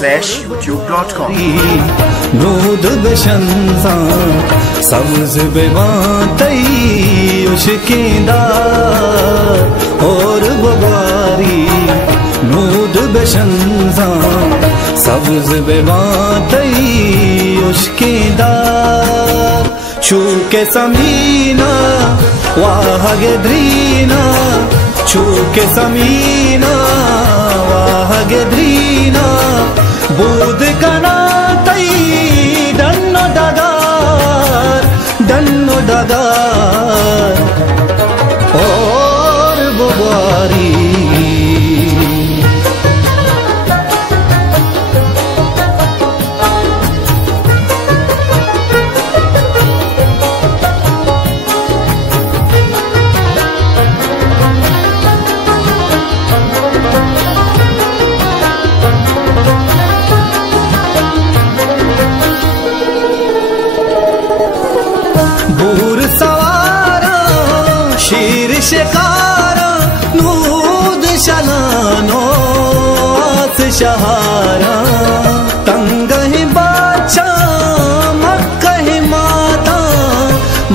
youtube.com नूद बशंसा सब्ज बेबातई उश्किंदार और बबारी नूद बशंसा सब्ज बेबातई उश्किंदार चू के समीना वाह गेद्रीना चू के समीना वाह गेद्रीना बूद कना तई डन्नो डगार और बुबारी बूर सवारा शीर शिकारा नूद शलानो आस शहारा तंगहि बाचा मक्कहि माता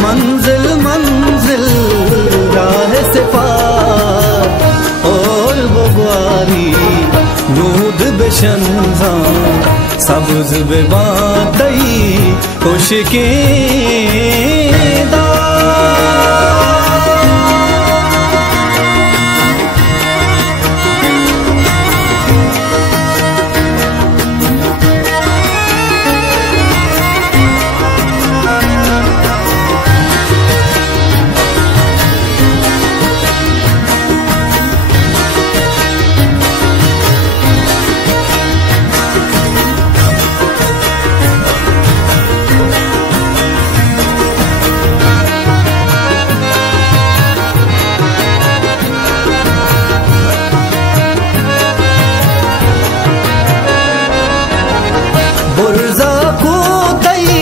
मंजिल मंजिल राह से पार और बुबारी नूद बेशंजा सब्ज बेबातई खुशकिंदा बुर्जा कूदई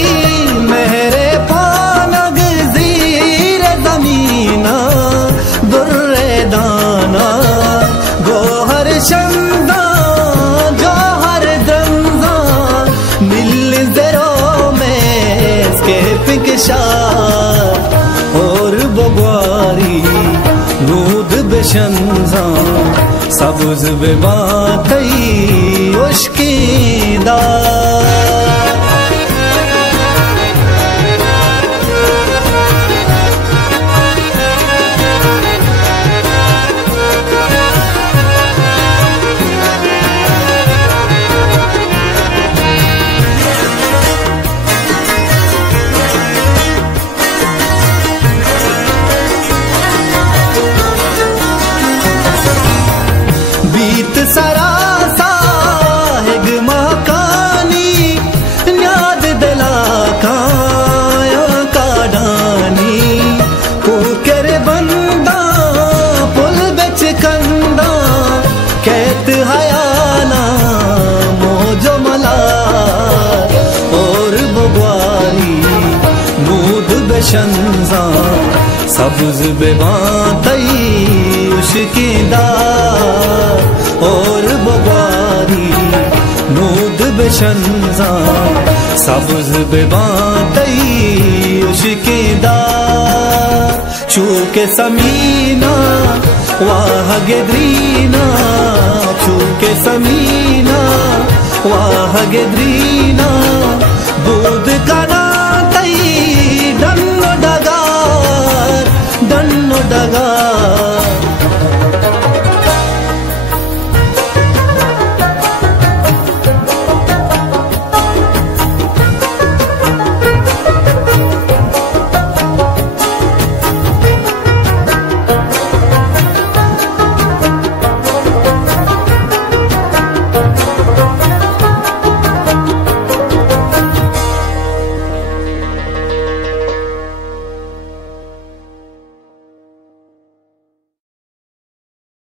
मेरे पानग ज़ीर ज़मीना दुर्रे दाना गोहर शंदा जौहर दंजा नील ज़रो में इसके पिकशार और बबारी नूद बेशंजा सब्ज बेबातई उश्किंदार बीत सरासा हिग मकानी न्याद दिला काया काडानी कुकर बंदा पुल बेच कंदा कहत हयाना मोजो मला और बुबारी नूद बेशंजा सब्ज बेबातई उश्किंदार और बुबारी नूद बेशंजा सब्ज बेबातई उश्किंदार चू के समीना वाह गेद्रीना चू के समीना वाह गेद्रीना बूद कना